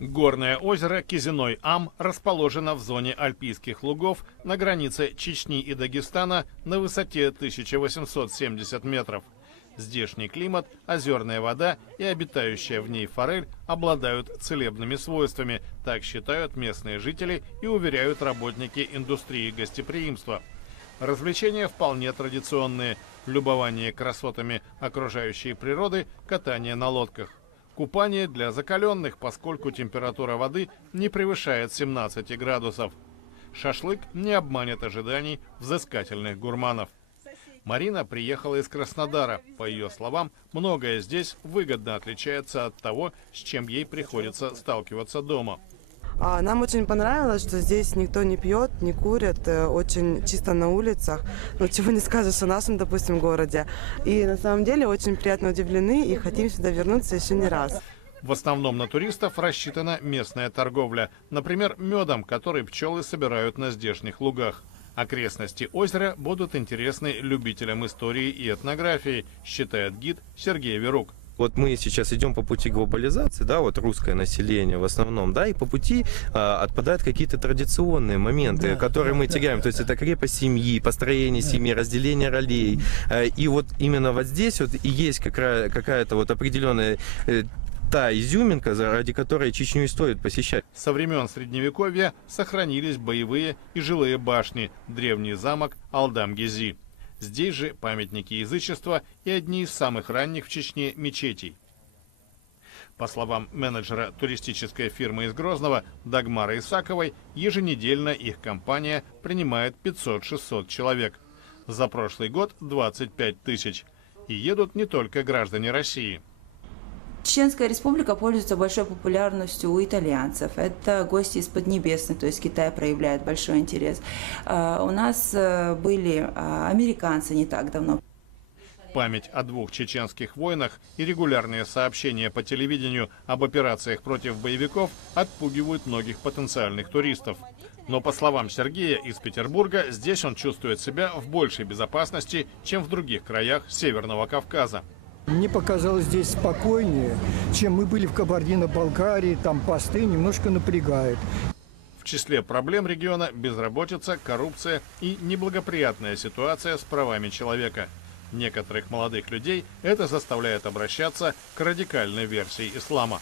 Горное озеро Кизиной-Ам расположено в зоне альпийских лугов на границе Чечни и Дагестана на высоте 1870 метров. Здешний климат, озерная вода и обитающая в ней форель обладают целебными свойствами, так считают местные жители и уверяют работники индустрии гостеприимства. Развлечения вполне традиционные: любование красотами окружающей природы, катание на лодках. Купание для закаленных, поскольку температура воды не превышает 17 градусов. Шашлык не обманет ожиданий взыскательных гурманов. Марина приехала из Краснодара. По ее словам, многое здесь выгодно отличается от того, с чем ей приходится сталкиваться дома. Нам очень понравилось, что здесь никто не пьет, не курит, очень чисто на улицах. Ну, чего не скажешь о нашем, допустим, городе. И на самом деле очень приятно удивлены и хотим сюда вернуться еще не раз. В основном на туристов рассчитана местная торговля. Например, медом, который пчелы собирают на здешних лугах. Окрестности озера будут интересны любителям истории и этнографии, считает гид Сергей Верук. Вот мы сейчас идем по пути глобализации, да, вот русское население в основном, да, и по пути отпадают какие-то традиционные моменты, которые мы теряем. То есть это крепость семьи, построение семьи, разделение ролей. И вот именно вот здесь вот и есть какая-то вот определенная та изюминка, ради которой Чечню и стоит посещать. Со времен Средневековья сохранились боевые и жилые башни, древний замок Алдам-Гези. Здесь же памятники язычества и одни из самых ранних в Чечне мечетей. По словам менеджера туристической фирмы из Грозного Дагмары Исаковой, еженедельно их компания принимает 500-600 человек. За прошлый год 25 тысяч. И едут не только граждане России. Чеченская республика пользуется большой популярностью у итальянцев. Это гости из Поднебесной, то есть Китай проявляет большой интерес. У нас были американцы не так давно. Память о двух чеченских войнах и регулярные сообщения по телевидению об операциях против боевиков отпугивают многих потенциальных туристов. Но, по словам Сергея из Петербурга, здесь он чувствует себя в большей безопасности, чем в других краях Северного Кавказа. Мне показалось здесь спокойнее, чем мы были в Кабардино-Балкарии, там посты немножко напрягают. В числе проблем региона безработица, коррупция и неблагоприятная ситуация с правами человека. Некоторых молодых людей это заставляет обращаться к радикальной версии ислама.